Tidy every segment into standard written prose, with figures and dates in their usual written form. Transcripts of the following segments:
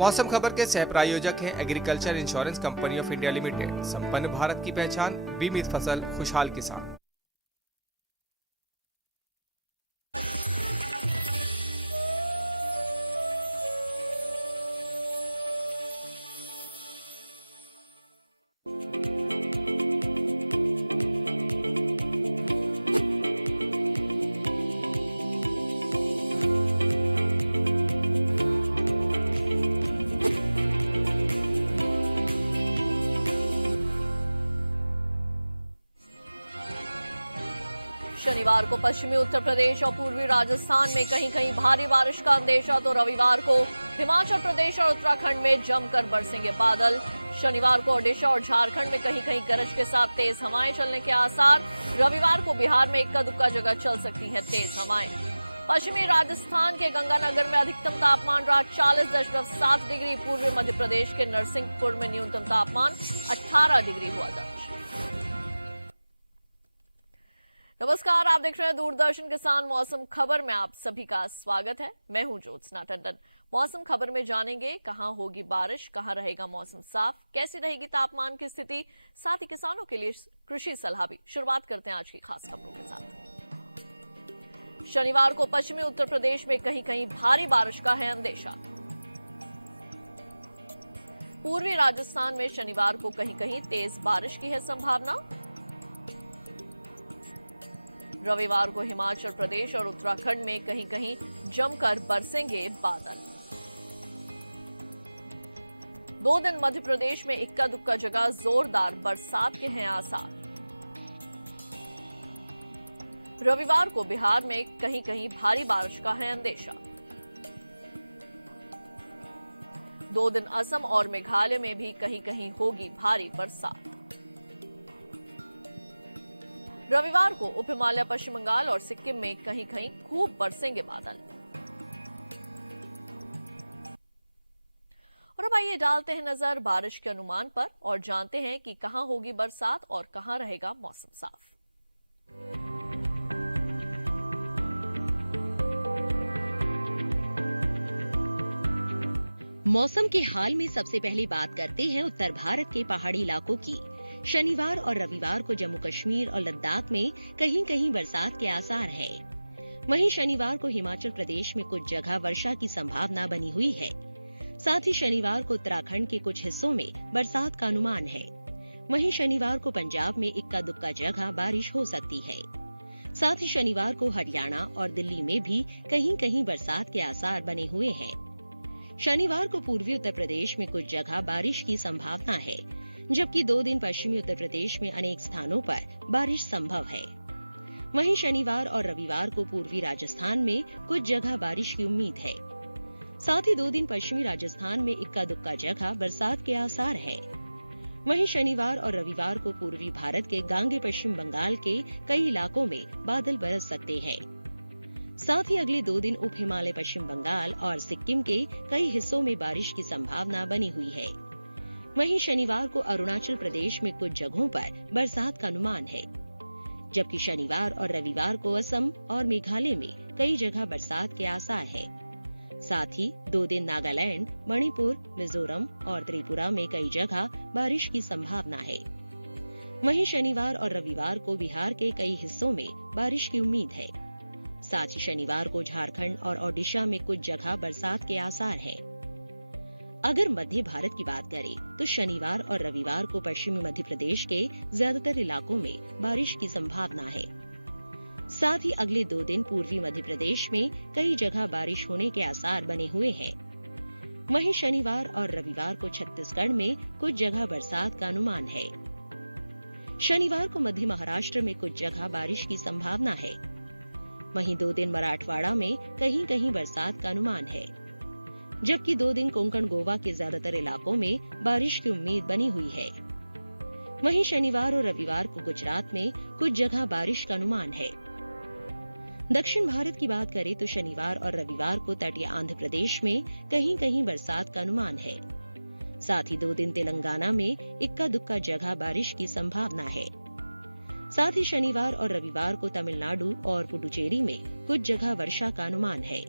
मौसम खबर के सह प्रायोजक हैं agriculture insurance company of India limited. संपन्न भारत की पहचान, बीमित फसल, खुशहाल किसान। शनिवार को पश्चिमी उत्तर प्रदेश और पूर्वी राजस्थान में कहीं कहीं भारी बारिश का अंदेशा, तो रविवार को हिमाचल प्रदेश और उत्तराखंड में जमकर बरसेंगे बादल। शनिवार को ओडिशा और झारखंड में कहीं कहीं गरज के साथ तेज हवाएं चलने के आसार। रविवार को बिहार में इक्का दुक्का जगह चल सकती हैं तेज हवाएं। पश्चिमी राजस्थान के गंगानगर में अधिकतम तापमान रहा 40.7 डिग्री। पूर्वी मध्य प्रदेश के नरसिंहपुर में न्यूनतम तापमान 18 डिग्री हुआ दर्ज। नमस्कार, आप देख रहे हैं दूरदर्शन किसान मौसम खबर में आप सभी का स्वागत है। मैं हूं ज्योत्सना टंडन। मौसम खबर में जानेंगे कहां होगी बारिश, कहां रहेगा मौसम साफ, कैसी रहेगी तापमान की स्थिति, साथ ही किसानों के लिए कृषि सलाह भी। शुरुआत करते हैं आज की खास खबरों के साथ। शनिवार को पश्चिमी उत्तर प्रदेश में कहीं कहीं भारी बारिश का है अंदेशा। पूर्वी राजस्थान में शनिवार को कहीं कहीं तेज बारिश की है संभावना। रविवार को हिमाचल प्रदेश और उत्तराखंड में कहीं कहीं जमकर बरसेंगे बादल। 2 दिन मध्य प्रदेश में इक्का दुक्का जगह जोरदार बरसात के हैं आसार। रविवार को बिहार में कहीं कहीं भारी बारिश का है अंदेशा। 2 दिन असम और मेघालय में भी कहीं कहीं होगी भारी बरसात। रविवार को उप हिमालय, पश्चिम बंगाल और सिक्किम में कहीं कहीं खूब बरसेंगे बादल। और अब आइए डालते हैं नजर बारिश के अनुमान पर और जानते हैं कि कहां होगी बरसात और कहां रहेगा मौसम साफ। मौसम के हाल में सबसे पहले बात करते हैं उत्तर भारत के पहाड़ी इलाकों की। शनिवार और रविवार को जम्मू कश्मीर और लद्दाख में कहीं कहीं बरसात के आसार है। वहीं शनिवार को हिमाचल प्रदेश में कुछ जगह वर्षा की संभावना बनी हुई है। साथ ही शनिवार को उत्तराखंड के कुछ हिस्सों में बरसात का अनुमान है। वहीं शनिवार को पंजाब में इक्का दुक्का जगह बारिश हो सकती है। साथ ही शनिवार को हरियाणा और दिल्ली में भी कहीं कहीं बरसात के आसार बने हुए हैं। शनिवार को पूर्वी उत्तर प्रदेश में कुछ जगह बारिश की संभावना है, जबकि 2 दिन पश्चिमी उत्तर प्रदेश में अनेक स्थानों पर बारिश संभव है। वहीं शनिवार और रविवार को पूर्वी राजस्थान में कुछ जगह बारिश की उम्मीद है। साथ ही 2 दिन पश्चिमी राजस्थान में इक्का दुक्का जगह बरसात के आसार है। वहीं शनिवार और रविवार को पूर्वी भारत के गांगे पश्चिम बंगाल के कई इलाकों में बादल बरस सकते हैं। साथ ही अगले 2 दिन उप हिमालय, पश्चिम बंगाल और सिक्किम के कई हिस्सों में बारिश की संभावना बनी हुई है। वहीं शनिवार को अरुणाचल प्रदेश में कुछ जगहों पर बरसात का अनुमान है, जबकि शनिवार और रविवार को असम और मेघालय में कई जगह बरसात के आसार है। साथ ही 2 दिन नागालैंड, मणिपुर, मिजोरम और त्रिपुरा में कई जगह बारिश की संभावना है। वहीं शनिवार और रविवार को बिहार के कई हिस्सों में बारिश की उम्मीद है। साथ ही शनिवार को झारखंड और ओडिशा में कुछ जगह बरसात के आसार है। अगर मध्य भारत की बात करें तो शनिवार और रविवार को पश्चिमी मध्य प्रदेश के ज्यादातर इलाकों में बारिश की संभावना है। साथ ही अगले 2 दिन पूर्वी मध्य प्रदेश में कई जगह बारिश होने के आसार बने हुए हैं। वहीं शनिवार और रविवार को छत्तीसगढ़ में कुछ जगह बरसात का अनुमान है। शनिवार को मध्य महाराष्ट्र में कुछ जगह बारिश की संभावना है। वहीं 2 दिन मराठवाड़ा में कहीं कहीं बरसात का अनुमान है, जबकि 2 दिन कोंकण गोवा के ज्यादातर इलाकों में बारिश की उम्मीद बनी हुई है। वहीं शनिवार और रविवार को गुजरात में कुछ जगह बारिश का अनुमान है। दक्षिण भारत की बात करें तो शनिवार और रविवार को तटीय आंध्र प्रदेश में कहीं कहीं बरसात का अनुमान है। साथ ही 2 दिन तेलंगाना में इक्का दुक्का जगह बारिश की संभावना है। साथ ही शनिवार और रविवार को तमिलनाडु और पुडुचेरी में कुछ जगह वर्षा का अनुमान है।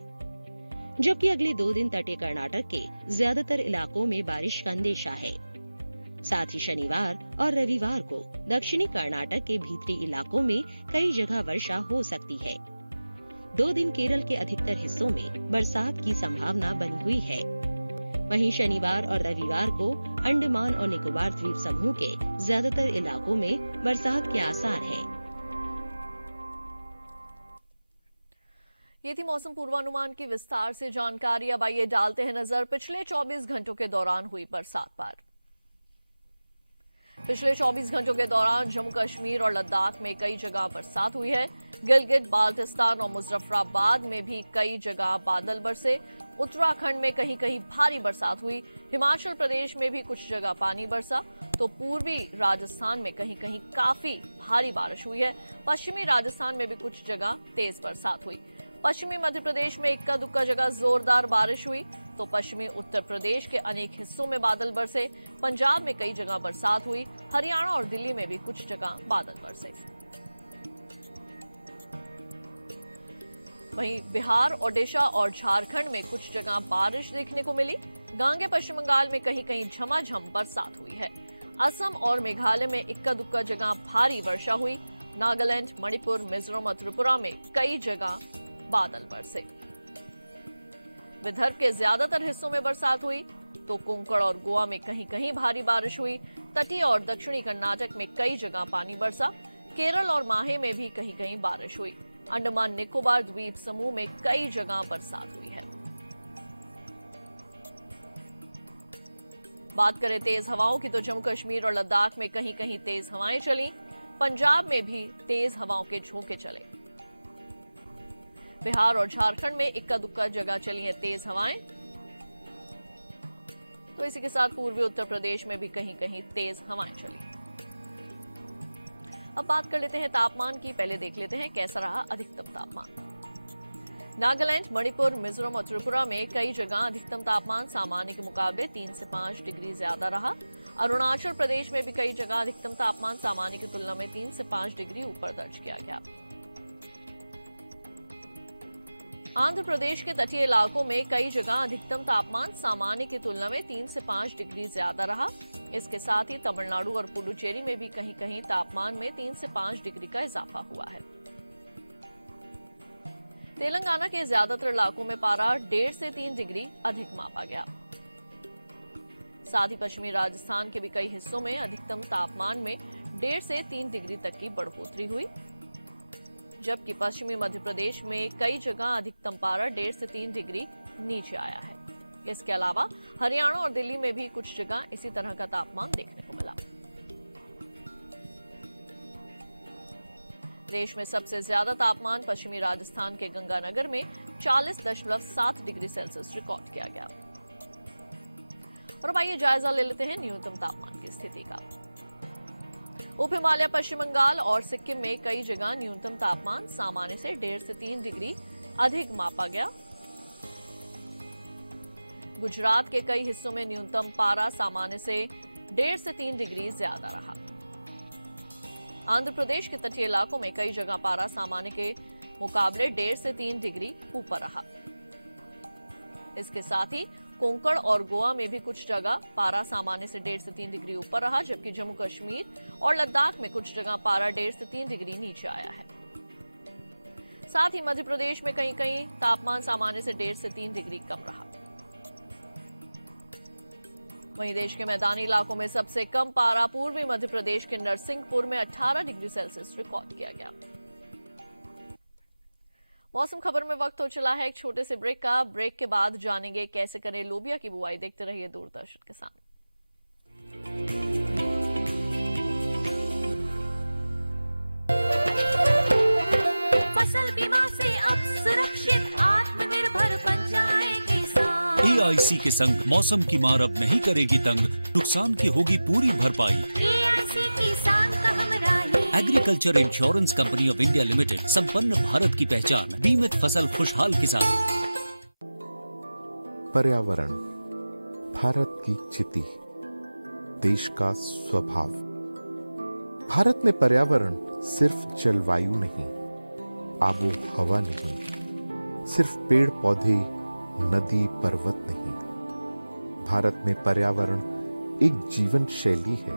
जबकि अगले 2 दिन तटीय कर्नाटक के ज्यादातर इलाकों में बारिश का अंदेशा है। साथ ही शनिवार और रविवार को दक्षिणी कर्नाटक के भीतरी इलाकों में कई जगह वर्षा हो सकती है। 2 दिन केरल के अधिकतर हिस्सों में बरसात की संभावना बनी हुई है। वहीं शनिवार और रविवार को अंडमान और निकोबार द्वीप समूह के ज्यादातर इलाकों में बरसात के आसार हैं। ये थी मौसम पूर्वानुमान की विस्तार से जानकारी। अब आइए डालते हैं नजर पिछले 24 घंटों के दौरान हुई बरसात पर। पिछले 24 घंटों के दौरान जम्मू कश्मीर और लद्दाख में कई जगह बरसात हुई है। गिलगित बाल्टिस्तान और मुजफ्फराबाद में भी कई जगह बादल बरसे। उत्तराखंड में कहीं कहीं भारी बरसात हुई। हिमाचल प्रदेश में भी कुछ जगह पानी बरसा, तो पूर्वी राजस्थान में कहीं कहीं काफी भारी बारिश हुई है। पश्चिमी राजस्थान में भी कुछ जगह तेज बरसात हुई। पश्चिमी मध्य प्रदेश में इक्का दुक्का जगह जोरदार बारिश हुई, तो पश्चिमी उत्तर प्रदेश के अनेक हिस्सों में बादल बरसे। पंजाब में कई जगह बरसात हुई। हरियाणा और दिल्ली में भी कुछ जगह बादल बरसे। वहीं बिहार, ओडिशा और झारखंड में कुछ जगह बारिश देखने को मिली। गांगे पश्चिम बंगाल में कहीं कहीं झमाझम बरसात हुई है। असम और मेघालय में इक्का दुक्का जगह भारी वर्षा हुई। नागालैंड, मणिपुर, मिजोरम और त्रिपुरा में कई जगह बादल बरसे। विदर्भ के ज्यादातर हिस्सों में बरसात हुई, तो कोंकण और गोवा में कहीं कहीं भारी बारिश हुई। तटीय और दक्षिणी कर्नाटक में कई जगह पानी बरसा। केरल और माहे में भी कहीं कहीं बारिश हुई। अंडमान निकोबार द्वीप समूह में कई जगह बरसात हुई है। बात करें तेज हवाओं की, तो जम्मू कश्मीर और लद्दाख में कहीं कहीं तेज हवाएं चली। पंजाब में भी तेज हवाओं के झोंके चले। बिहार और झारखंड में इक्का दुक्का जगह चली हैं तेज हवाएं। तो इसी के साथ पूर्वी उत्तर प्रदेश में भी कहीं कहीं तेज हवाएं चली। अब बात कर लेते हैं तापमान की। पहले देख लेते हैं कैसा रहा अधिकतम तापमान। नागालैंड, मणिपुर, मिजोरम और त्रिपुरा में कई जगह अधिकतम तापमान सामान्य के मुकाबले 3 से 5 डिग्री ज्यादा रहा। अरुणाचल प्रदेश में भी कई जगह अधिकतम तापमान सामान्य की तुलना में 3 से 5 डिग्री ऊपर दर्ज किया गया। आंध्र प्रदेश के तटीय इलाकों में कई जगह अधिकतम तापमान सामान्य की तुलना में 3 से 5 डिग्री ज्यादा रहा। इसके साथ ही तमिलनाडु और पुडुचेरी में भी कहीं कहीं तापमान में 3 से 5 डिग्री का इजाफा हुआ है। तेलंगाना के ज्यादातर इलाकों में पारा 1.5 से 3 डिग्री अधिक मापा गया। साथ ही पश्चिमी राजस्थान के भी कई हिस्सों में अधिकतम तापमान में 1.5 से 3 डिग्री तक की बढ़ोतरी हुई, जबकि पश्चिमी मध्य प्रदेश में कई जगह अधिकतम पारा 1.5 से 3 डिग्री नीचे आया है। इसके अलावा हरियाणा और दिल्ली में भी कुछ जगह इसी तरह का तापमान देखने को मिला। देश में सबसे ज्यादा तापमान पश्चिमी राजस्थान के गंगानगर में 40.7 डिग्री सेल्सियस रिकॉर्ड किया गया। और अब आइए जायजा ले लेते हैं न्यूनतम तापमान की स्थिति का। उप हिमालय, पश्चिम बंगाल और सिक्किम में कई जगह न्यूनतम तापमान सामान्य से 1.5 से 3 डिग्री अधिक मापा गया। गुजरात के कई हिस्सों में न्यूनतम पारा सामान्य से 1.5 से 3 डिग्री ज्यादा रहा। आंध्र प्रदेश के तटीय इलाकों में कई जगह पारा सामान्य के मुकाबले 1.5 से 3 डिग्री ऊपर रहा। इसके साथ ही कोंकण और गोवा में भी कुछ जगह पारा सामान्य से 1.5 से 3 डिग्री ऊपर रहा, जबकि जम्मू कश्मीर और लद्दाख में कुछ जगह पारा 1.5 से 3 डिग्री नीचे आया है। साथ ही मध्य प्रदेश में कहीं कहीं तापमान सामान्य से 1.5 से 3 डिग्री कम रहा। वहीं देश के मैदानी इलाकों में सबसे कम पारा पूर्वी मध्य प्रदेश के नरसिंहपुर में 18 डिग्री सेल्सियस रिकॉर्ड किया गया। मौसम खबर में वक्त हो चला है एक छोटे से ब्रेक का। ब्रेक के बाद जानेंगे कैसे करें लोबिया की बुआई। देखते रहिए दूरदर्शन किसान। फसल बीमा से अब सुरक्षित आत्मनिर्भर बन जाए किसान। AIC के संग मौसम की मार अब नहीं करेगी तंग, नुकसान की होगी पूरी भरपाई। AIC किसान का हमराही। Agriculture insurance company of India limited, संपन्न भारत की पहचान, बीमित फसल खुशहाल किसान। पर्यावरण भारत की चिति, देश का स्वभाव। भारत में पर्यावरण सिर्फ जलवायु नहीं, आबो हवा नहीं, सिर्फ पेड़ पौधे, नदी पर्वत नहीं। भारत में पर्यावरण एक जीवन शैली है,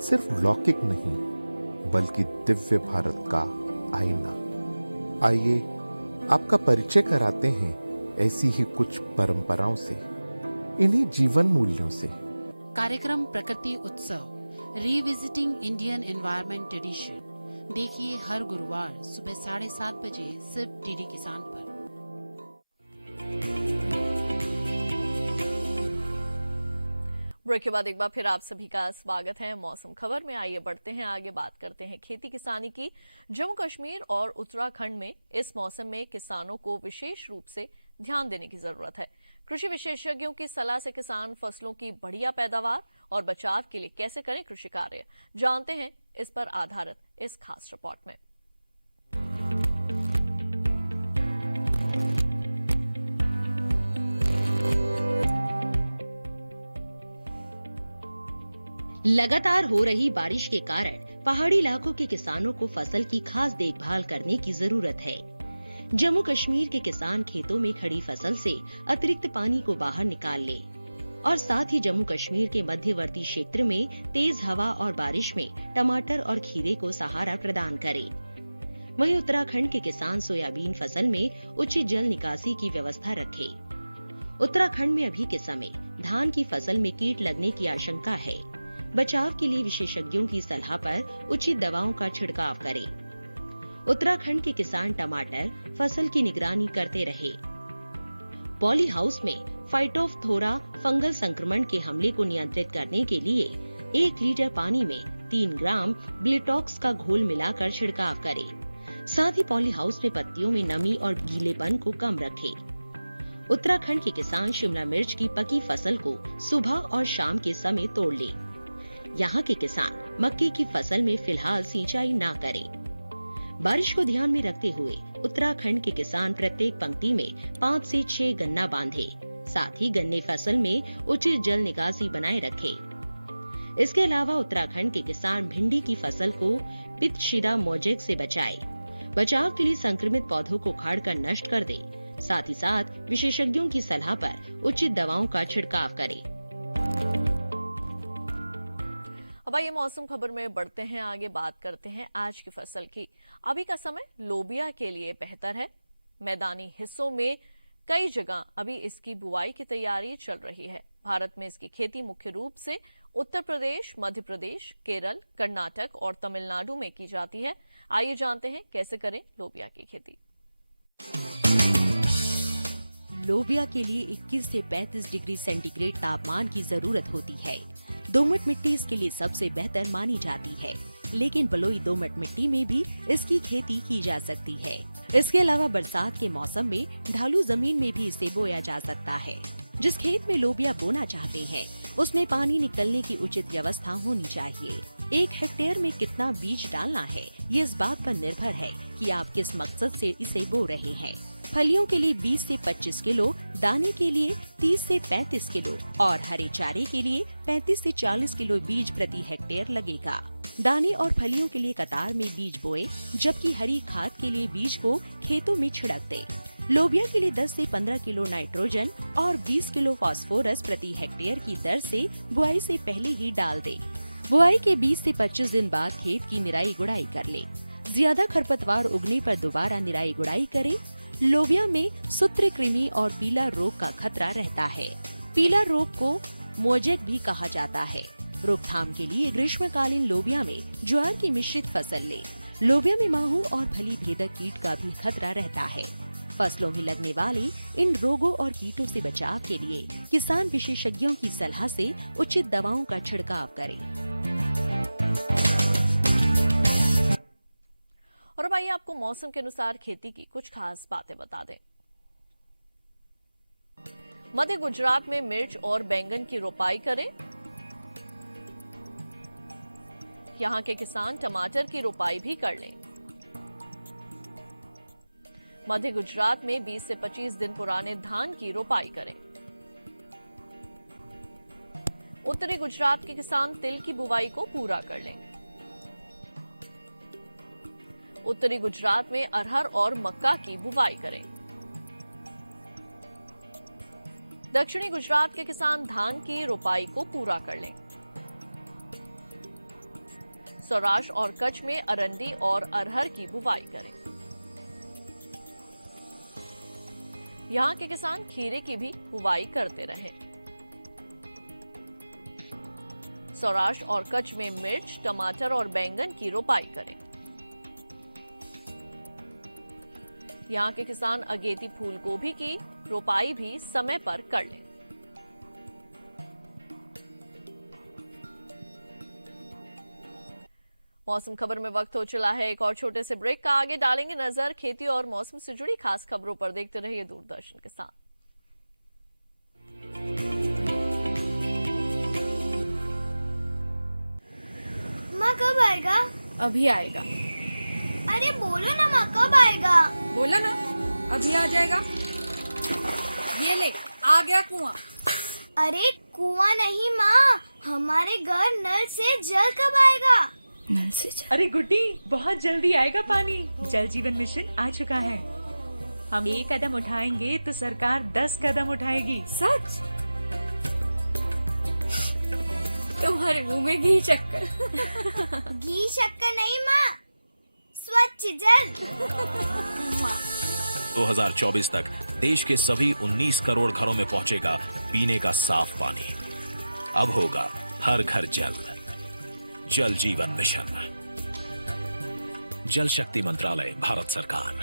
सिर्फ लौकिक नहीं बल्कि दिव्य भारत का आईना। आइए आपका परिचय कराते हैं ऐसी ही कुछ परंपराओं से, इन्हीं जीवन मूल्यों से। कार्यक्रम प्रकृति उत्सव रिविजिटिंग इंडियन एनवायरनमेंट ट्रेडिशन देखिए हर गुरुवार सुबह 7:30 बजे सिर्फ डीडी किसान पर। ब्रेक के बाद एक बार फिर आप सभी का स्वागत है मौसम खबर में। आइए बढ़ते हैं आगे, बात करते हैं खेती किसानी की। जम्मू कश्मीर और उत्तराखंड में इस मौसम में किसानों को विशेष रूप से ध्यान देने की जरूरत है। कृषि विशेषज्ञों की सलाह से किसान फसलों की बढ़िया पैदावार और बचाव के लिए कैसे करें कृषि कार्य, जानते हैं इस पर आधारित इस खास रिपोर्ट में। लगातार हो रही बारिश के कारण पहाड़ी इलाकों के किसानों को फसल की खास देखभाल करने की जरूरत है। जम्मू कश्मीर के किसान खेतों में खड़ी फसल से अतिरिक्त पानी को बाहर निकाल ले और साथ ही जम्मू कश्मीर के मध्यवर्ती क्षेत्र में तेज हवा और बारिश में टमाटर और खीरे को सहारा प्रदान करे। वहीं उत्तराखंड के किसान सोयाबीन फसल में उचित जल निकासी की व्यवस्था रखे। उत्तराखंड में अभी के समय धान की फसल में कीट लगने की आशंका है। बचाव के लिए विशेषज्ञों की सलाह पर उचित दवाओं का छिड़काव करें। उत्तराखंड के किसान टमाटर फसल की निगरानी करते रहे। पॉली हाउस में फाइटोफथोरा फंगल संक्रमण के हमले को नियंत्रित करने के लिए 1 लीटर पानी में 3 ग्राम ब्लिटॉक्स का घोल मिलाकर छिड़काव करें। साथ ही पॉली हाउस में पत्तियों में नमी और गीलेपन को कम रखें। उत्तराखंड के किसान शिमला मिर्च की पकी फसल को सुबह और शाम के समय तोड़ ले। यहाँ के किसान मक्के की फसल में फिलहाल सिंचाई ना करें। बारिश को ध्यान में रखते हुए उत्तराखंड के किसान प्रत्येक पंक्ति में 5 से 6 गन्ना बांधे। साथ ही गन्ने फसल में उचित जल निकासी बनाए रखें। इसके अलावा उत्तराखंड के किसान भिंडी की फसल को पितशिरा मोजेक से बचाए। बचाव के लिए संक्रमित पौधों को उखाड़कर नष्ट कर दे। साथ ही साथ विशेषज्ञों की सलाह पर उचित दवाओं का छिड़काव करें। अब आइए मौसम खबर में बढ़ते हैं आगे, बात करते हैं आज की फसल की। अभी का समय लोबिया के लिए बेहतर है। मैदानी हिस्सों में कई जगह अभी इसकी बुआई की तैयारी चल रही है। भारत में इसकी खेती मुख्य रूप से उत्तर प्रदेश, मध्य प्रदेश, केरल, कर्नाटक और तमिलनाडु में की जाती है। आइए जानते हैं कैसे करें लोबिया की खेती। लोबिया के लिए 21 से 35 डिग्री सेंटीग्रेड तापमान की जरूरत होती है। दोमट मिट्टी इसके लिए सबसे बेहतर मानी जाती है, लेकिन बलुई दोमट मिट्टी में भी इसकी खेती की जा सकती है। इसके अलावा बरसात के मौसम में ढालू जमीन में भी इसे बोया जा सकता है। जिस खेत में लोबिया बोना चाहते हैं, उसमें पानी निकलने की उचित व्यवस्था होनी चाहिए। 1 हेक्टेयर में कितना बीज डालना है, ये इस बात पर निर्भर है कि आप किस मकसद से इसे बो रहे हैं। फलियों के लिए 20 से 25 किलो, दाने के लिए 30 से 35 किलो और हरे चारे के लिए 35 से 40 किलो बीज प्रति हेक्टेयर लगेगा। दाने और फलियों के लिए कतार में बीज बोए, जबकि हरी खाद के लिए बीज को खेतों में छिड़क दे। लोबिया के लिए 10 से 15 किलो नाइट्रोजन और 20 किलो फास्फोरस प्रति हेक्टेयर की दर से बुआई से पहले ही डाल दे। बुआई के 20 से 25 दिन बाद खेत की निराई गुड़ाई कर ले। ज्यादा खरपतवार उगने पर दोबारा निराई गुड़ाई करे। लोबिया में सूत्रकृमि और पीला रोग का खतरा रहता है। पीला रोग को मोजेक भी कहा जाता है। रोकथाम के लिए ग्रीष्मकालीन लोबिया में ज्वार की मिश्रित फसल ले। लोबिया में माहू और फली भेदक कीट का भी खतरा रहता है। फसलों में लगने वाले इन रोगों और कीटों से बचाव के लिए किसान विशेषज्ञों की सलाह से उचित दवाओं का छिड़काव करें। और अब आइए आपको मौसम के अनुसार खेती की कुछ खास बातें बता दें। मध्य गुजरात में मिर्च और बैंगन की रोपाई करें। यहां के किसान टमाटर की रोपाई भी कर लें। मध्य गुजरात में 20 से 25 दिन पुराने धान की रोपाई करें। उत्तरी गुजरात के किसान तिल की बुवाई को पूरा कर लें। उत्तरी गुजरात में अरहर और मक्का की बुवाई करें। दक्षिणी गुजरात के किसान धान की रोपाई को पूरा कर लें। सौराष्ट्र और कच्छ में अरंडी और अरहर की बुवाई करें। यहां के किसान खीरे की भी बुवाई करते रहें। सौराष्ट्र और कच्छ में मिर्च, टमाटर और बैंगन की रोपाई करें। यहां के किसान अगेती फूल गोभी की रोपाई भी समय पर कर लें। मौसम खबर में वक्त हो चला है एक और छोटे से ब्रेक का। आगे डालेंगे नजर खेती और मौसम से जुड़ी खास खबरों पर। देखते रहिए दूरदर्शन के साथ। माँ कब आएगा? अभी आएगा। अरे बोलो ना माँ कब आएगा? बोला ना अभी आ जाएगा। ये ले आ गया कुआं। अरे कुआं नहीं माँ, हमारे घर नल से जल कब आएगा? नल से जल? अरे गुड्डी बहुत जल्दी आएगा पानी। जल जीवन मिशन आ चुका है। हम एक कदम उठाएंगे तो सरकार 10 कदम उठाएगी। सच? तुम्हारे मुंह में घी शक्कर। घी शक्कर नहीं माँ, स्वच्छ जल। 2024 तक देश के सभी 19 करोड़ घरों में पहुंचेगा पीने का साफ पानी। अब होगा हर घर जल। जल जीवन मिशन, जल शक्ति मंत्रालय, भारत सरकार।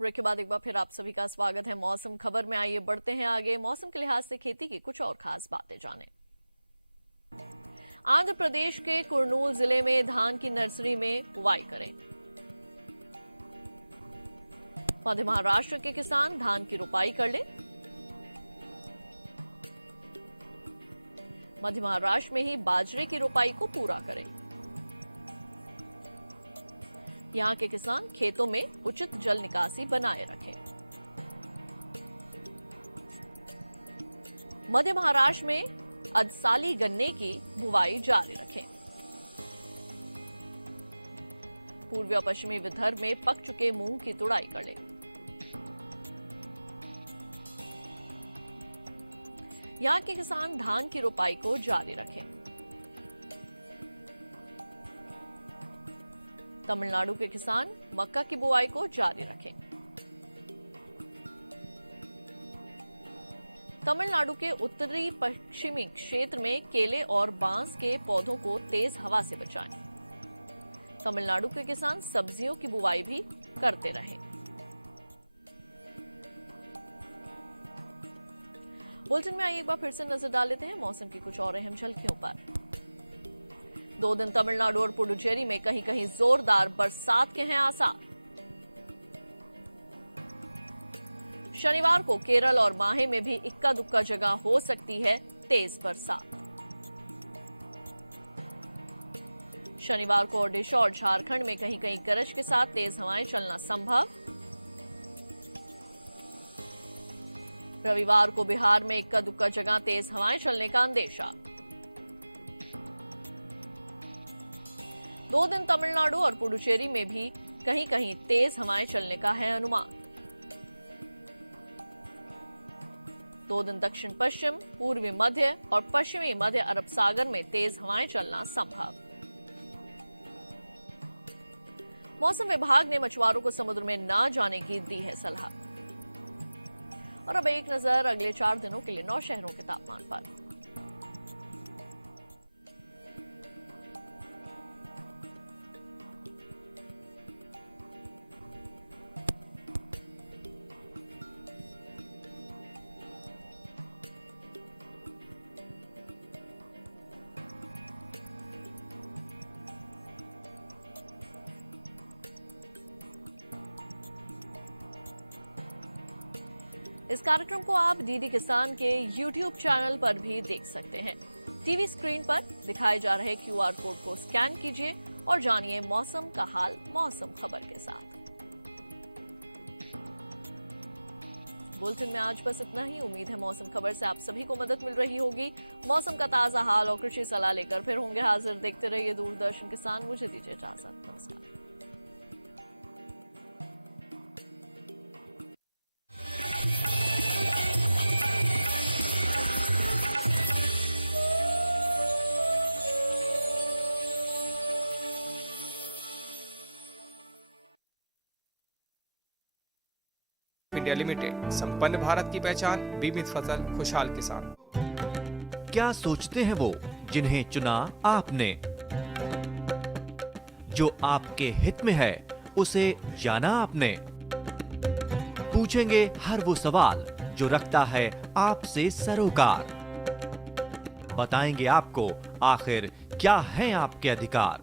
ब्रेक के बाद एक बार फिर आप सभी का स्वागत है मौसम खबर में। आइए बढ़ते हैं आगे। मौसम के लिहाज से खेती की कुछ और खास बातें जानें। आंध्र प्रदेश के कुर्नूल जिले में धान की नर्सरी में बुवाई करें। मध्य महाराष्ट्र के किसान धान की रोपाई कर लें। मध्य महाराष्ट्र में ही बाजरे की रोपाई को पूरा करें। यहां के किसान खेतों में उचित जल निकासी बनाए रखें। मध्य महाराष्ट्र में अदसाली गन्ने की बुवाई जारी रखें। पूर्वी और पश्चिमी विदर्भ में पक चुके मूंग की तुड़ाई कर लें। यहां के किसान धान की रोपाई को जारी रखें। तमिलनाडु के किसान मक्का की बुआई को जारी रखें। तमिलनाडु के उत्तरी पश्चिमी क्षेत्र में केले और बांस के पौधों को तेज हवा से बचाएं। तमिलनाडु के किसान सब्जियों की बुआई भी करते रहें। बुलेटिन में आइए एक बार फिर से नजर डाल लेते हैं मौसम की कुछ और अहम झलकियों पर। 2 दिन तमिलनाडु और पुडुचेरी में कहीं कहीं जोरदार बरसात के हैं आसार। शनिवार को केरल और माहे में भी इक्का दुक्का जगह हो सकती है तेज बरसात। शनिवार को ओडिशा और झारखंड में कहीं कहीं गरज के साथ तेज हवाएं चलना संभव। रविवार को बिहार में इक्का दुक्का जगह तेज हवाएं चलने का अंदेशा। 2 दिन तमिलनाडु और पुडुचेरी में भी कहीं कहीं तेज हवाएं चलने का है अनुमान। 2 दिन दक्षिण पश्चिम, पूर्वी मध्य और पश्चिमी मध्य अरब सागर में तेज हवाएं चलना संभव। मौसम विभाग ने मछुआरों को समुद्र में न जाने की दी है सलाह। और अब एक नजर अगले 4 दिनों के लिए 9 शहरों के तापमान पर। इस कार्यक्रम को आप डीडी किसान के YouTube चैनल पर भी देख सकते हैं। टीवी स्क्रीन पर दिखाए जा रहे QR कोड को स्कैन कीजिए और जानिए मौसम का हाल मौसम खबर के साथ। बुलेटिन में आज बस इतना ही। उम्मीद है मौसम खबर से आप सभी को मदद मिल रही होगी। मौसम का ताजा हाल और कृषि सलाह लेकर फिर होंगे हाजिर। देखते रहिए दूरदर्शन किसान। मुझे दीजिए इजाजत। नमस्कार। इंडिया लिमिटेड, संपन्न भारत की पहचान, बीमित फसल, खुशहाल किसान। क्या सोचते हैं वो जिन्हें चुना आपने? जो आपके हित में है उसे जाना आपने? पूछेंगे हर वो सवाल जो रखता है आपसे सरोकार। बताएंगे आपको आखिर क्या है आपके अधिकार।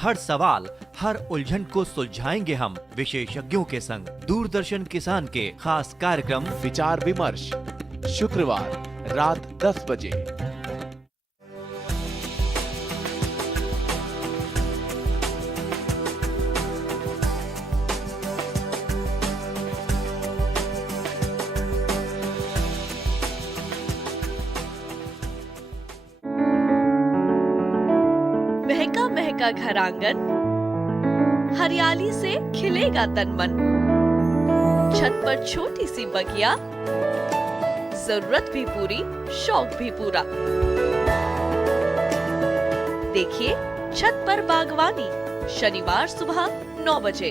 हर सवाल, हर उलझन को सुलझाएंगे हम विशेषज्ञों के संग। दूरदर्शन किसान के खास कार्यक्रम विचार विमर्श, शुक्रवार रात 10 बजे। महका महका घर आंगन, हरियाली से खिलेगा तन मन। छत पर छोटी सी बगिया, जरूरत भी पूरी, शौक भी पूरा। देखिए छत पर बागवानी, शनिवार सुबह 9 बजे।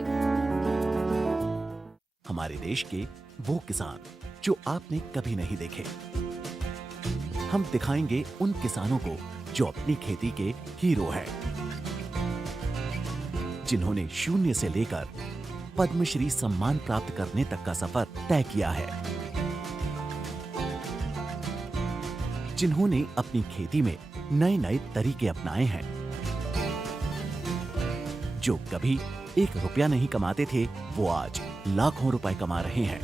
हमारे देश के वो किसान जो आपने कभी नहीं देखे, हम दिखाएंगे उन किसानों को जो अपनी खेती के हीरो हैं, जिन्होंने शून्य से लेकर पद्मश्री सम्मान प्राप्त करने तक का सफर तय किया है, जिन्होंने अपनी खेती में नए नए तरीके अपनाए हैं, जो कभी 1 रुपया नहीं कमाते थे वो आज लाखों रुपए कमा रहे हैं।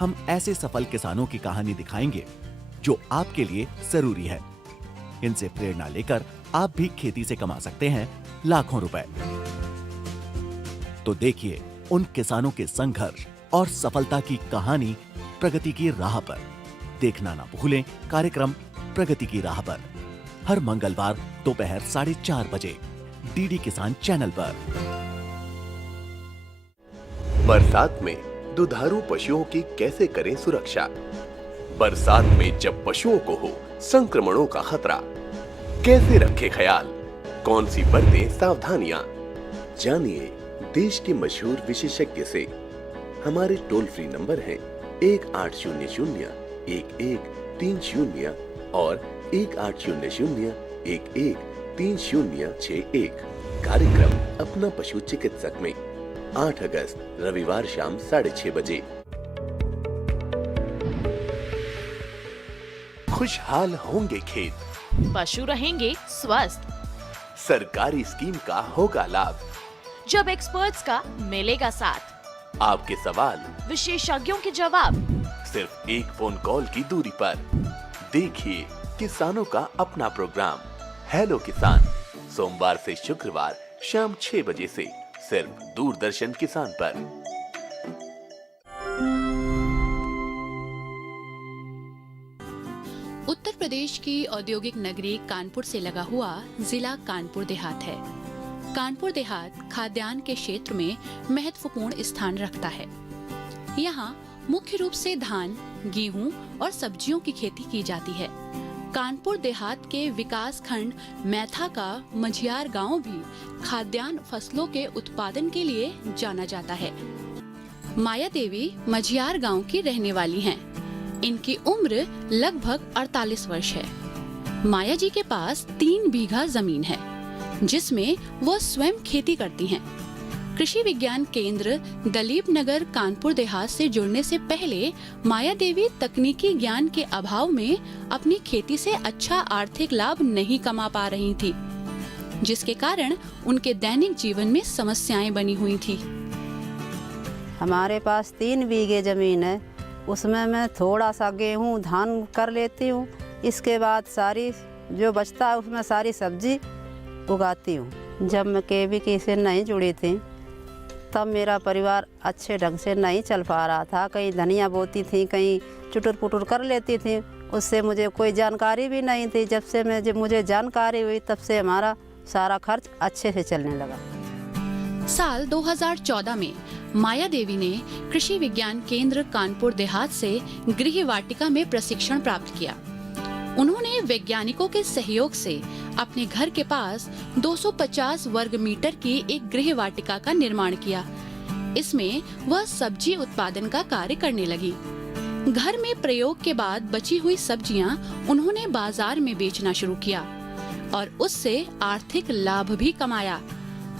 हम ऐसे सफल किसानों की कहानी दिखाएंगे जो आपके लिए जरूरी है। इनसे प्रेरणा लेकर आप भी खेती से कमा सकते हैं लाखों रुपए। तो देखिए उन किसानों के संघर्ष और सफलता की कहानी प्रगति की राह पर। देखना ना भूलें कार्यक्रम प्रगति की राह पर, हर मंगलवार दोपहर 4:30 बजे डीडी किसान चैनल पर। बरसात में दुधारू पशुओं की कैसे करें सुरक्षा? बरसात में जब पशुओं को हो संक्रमणों का खतरा, कैसे रखें ख्याल? कौन सी बरतें सावधानियां? जानिए देश के मशहूर विशेषज्ञ से। हमारे टोल फ्री नंबर हैं 1800-1130 और 1800-113061। कार्यक्रम अपना पशु चिकित्सक में 8 अगस्त रविवार शाम 6:30 बजे। खुशहाल होंगे खेत, पशु रहेंगे स्वस्थ, सरकारी स्कीम का होगा लाभ, जब एक्सपर्ट्स का मिलेगा साथ, आपके सवाल विशेषज्ञों के जवाब, सिर्फ एक फोन कॉल की दूरी पर। देखिए किसानों का अपना प्रोग्राम हेलो किसान, सोमवार से शुक्रवार शाम 6 बजे से सिर्फ दूरदर्शन किसान पर। उत्तर प्रदेश की औद्योगिक नगरी कानपुर से लगा हुआ जिला कानपुर देहात है। कानपुर देहात खाद्यान्न के क्षेत्र में महत्वपूर्ण स्थान रखता है। यहाँ मुख्य रूप से धान, गेहूं और सब्जियों की खेती की जाती है। कानपुर देहात के विकास खंड मैथा का मझियार गांव भी खाद्यान्न फसलों के उत्पादन के लिए जाना जाता है। माया देवी मझियार गांव की रहने वाली हैं। इनकी उम्र लगभग 48 वर्ष है। माया जी के पास 3 बीघा जमीन है, जिसमें वो स्वयं खेती करती हैं। कृषि विज्ञान केंद्र दलीप नगर कानपुर देहात से जुड़ने से पहले माया देवी तकनीकी ज्ञान के अभाव में अपनी खेती से अच्छा आर्थिक लाभ नहीं कमा पा रही थी, जिसके कारण उनके दैनिक जीवन में समस्याएं बनी हुई थी। हमारे पास 3 बीघे जमीन है, उसमें मैं थोड़ा सा गेहूं धान कर लेती हूँ। इसके बाद सारी जो बचता है उसमें सारी सब्जी उगाती हूँ। जब मैं केवीके से नहीं जुड़ी थी तब मेरा परिवार अच्छे ढंग से नहीं चल पा रहा था। कहीं धनिया बोती थी, कहीं चुटुर पुटुर कर लेती थी, उससे मुझे कोई जानकारी भी नहीं थी। जब मुझे जानकारी हुई तब से हमारा सारा खर्च अच्छे से चलने लगा। साल 2014 में माया देवी ने कृषि विज्ञान केंद्र कानपुर देहात से गृह वाटिका में प्रशिक्षण प्राप्त किया। उन्होंने वैज्ञानिकों के सहयोग से अपने घर के पास 250 वर्ग मीटर की एक गृह वाटिका का निर्माण किया। इसमें वह सब्जी उत्पादन का कार्य करने लगी। घर में प्रयोग के बाद बची हुई सब्जियां उन्होंने बाजार में बेचना शुरू किया और उससे आर्थिक लाभ भी कमाया।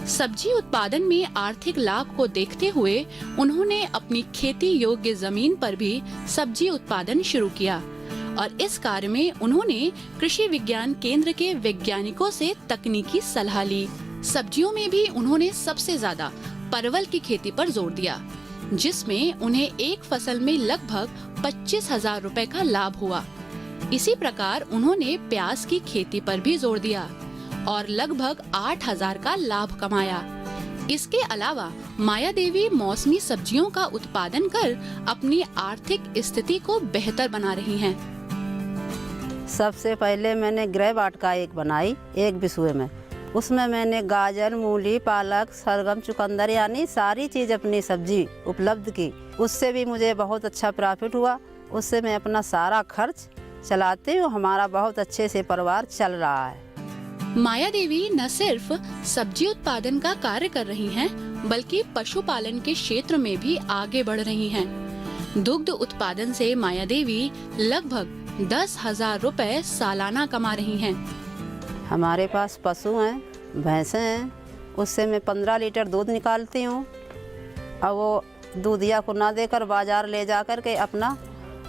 सब्जी उत्पादन में आर्थिक लाभ को देखते हुए उन्होंने अपनी खेती योग्य जमीन पर भी सब्जी उत्पादन शुरू किया और इस कार्य में उन्होंने कृषि विज्ञान केंद्र के वैज्ञानिकों से तकनीकी सलाह ली। सब्जियों में भी उन्होंने सबसे ज्यादा परवल की खेती पर जोर दिया, जिसमें उन्हें एक फसल में लगभग 25,000 रुपए का लाभ हुआ। इसी प्रकार उन्होंने प्याज की खेती पर भी जोर दिया और लगभग 8,000 का लाभ कमाया। इसके अलावा माया देवी मौसमी सब्जियों का उत्पादन कर अपनी आर्थिक स्थिति को बेहतर बना रही हैं। सबसे पहले मैंने ग्रे वाटिका एक बनाई 1 बिस्वे में। उसमें मैंने गाजर, मूली, पालक, शलगम, चुकंदर यानी सारी चीज़ अपनी सब्जी उपलब्ध की। उससे भी मुझे बहुत अच्छा प्रॉफिट हुआ। उससे मैं अपना सारा खर्च चलाती हूँ। हमारा बहुत अच्छे से परिवार चल रहा है। माया देवी न सिर्फ सब्जी उत्पादन का कार्य कर रही हैं, बल्कि पशुपालन के क्षेत्र में भी आगे बढ़ रही हैं। दुग्ध उत्पादन से माया देवी लगभग 10,000 रुपए सालाना कमा रही हैं। हमारे पास पशु हैं, भैंसें हैं। उससे मैं 15 लीटर दूध निकालती हूँ और वो दूधिया को ना देकर बाजार ले जाकर के अपना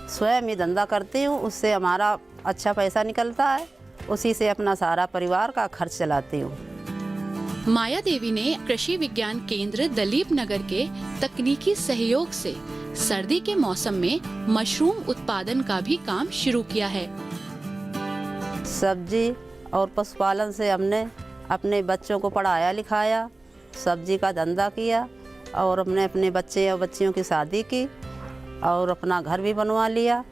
स्वयं ही धंधा करती हूँ। उससे हमारा अच्छा पैसा निकलता है। उसी से अपना सारा परिवार का खर्च चलाती हूँ। माया देवी ने कृषि विज्ञान केंद्र दलीप नगर के तकनीकी सहयोग से सर्दी के मौसम में मशरूम उत्पादन का भी काम शुरू किया है। सब्जी और पशुपालन से हमने अपने बच्चों को पढ़ाया लिखाया, सब्जी का धंधा किया और हमने अपने बच्चे और बच्चियों की शादी की और अपना घर भी बनवा लिया।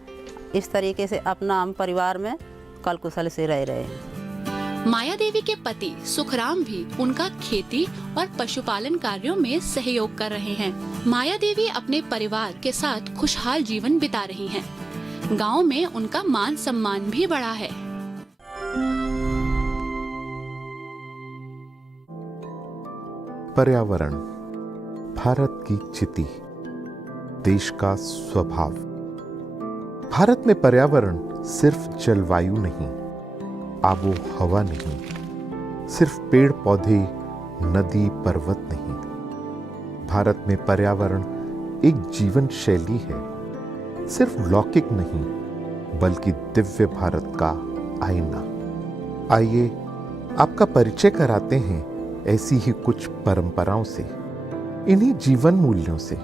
इस तरीके से अपना हम परिवार में कल कुशल से रह रहे हैं। माया देवी के पति सुखराम भी उनका खेती और पशुपालन कार्यों में सहयोग कर रहे हैं। माया देवी अपने परिवार के साथ खुशहाल जीवन बिता रही हैं। गांव में उनका मान सम्मान भी बढ़ा है। पर्यावरण भारत की चिति, देश का स्वभाव। भारत में पर्यावरण सिर्फ जलवायु नहीं, आबो हवा नहीं, सिर्फ पेड़ पौधे, नदी पर्वत नहीं। भारत में पर्यावरण एक जीवन शैली है, सिर्फ लौकिक नहीं बल्कि दिव्य भारत का आईना। आइए आपका परिचय कराते हैं ऐसी ही कुछ परंपराओं से, इन्हीं जीवन मूल्यों से।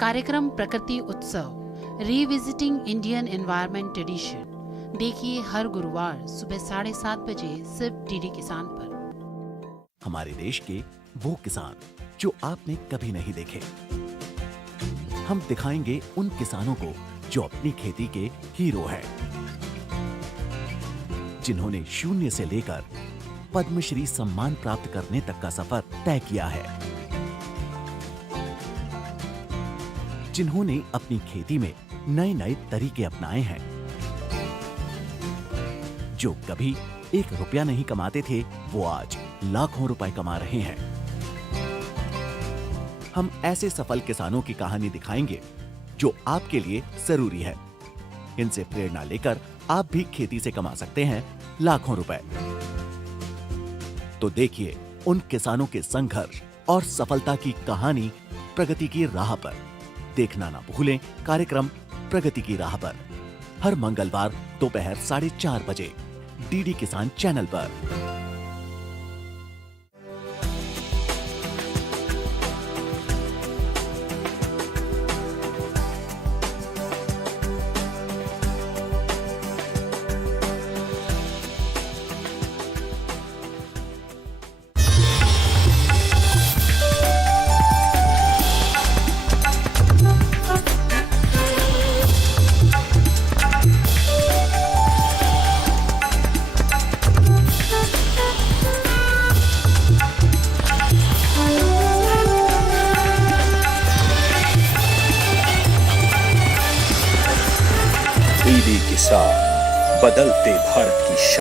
कार्यक्रम प्रकृति उत्सव रिविजिटिंग इंडियन एनवायरनमेंट ट्रेडिशन देखिए हर गुरुवार सुबह 7:30 बजे सिर्फ डीडी किसान पर। हमारे देश के वो किसान जो आपने कभी नहीं देखे। हम दिखाएंगे उन किसानों को जो अपनी खेती के हीरो हैं, जिन्होंने शून्य से लेकर पद्मश्री सम्मान प्राप्त करने तक का सफर तय किया है, जिन्होंने अपनी खेती में नए नए तरीके अपनाए हैं, जो कभी 1 रुपया नहीं कमाते थे वो आज लाखों रुपए कमा रहे हैं। हम ऐसे सफल किसानों की कहानी दिखाएंगे जो आपके लिए जरूरी है। इनसे प्रेरणा लेकर आप भी खेती से कमा सकते हैं लाखों रुपए। तो देखिए उन किसानों के संघर्ष और सफलता की कहानी प्रगति की राह पर। देखना ना भूलें कार्यक्रम प्रगति की राह पर हर मंगलवार दोपहर 4:30 बजे डीडी किसान चैनल पर। डीडी किसान, बदलते भारत की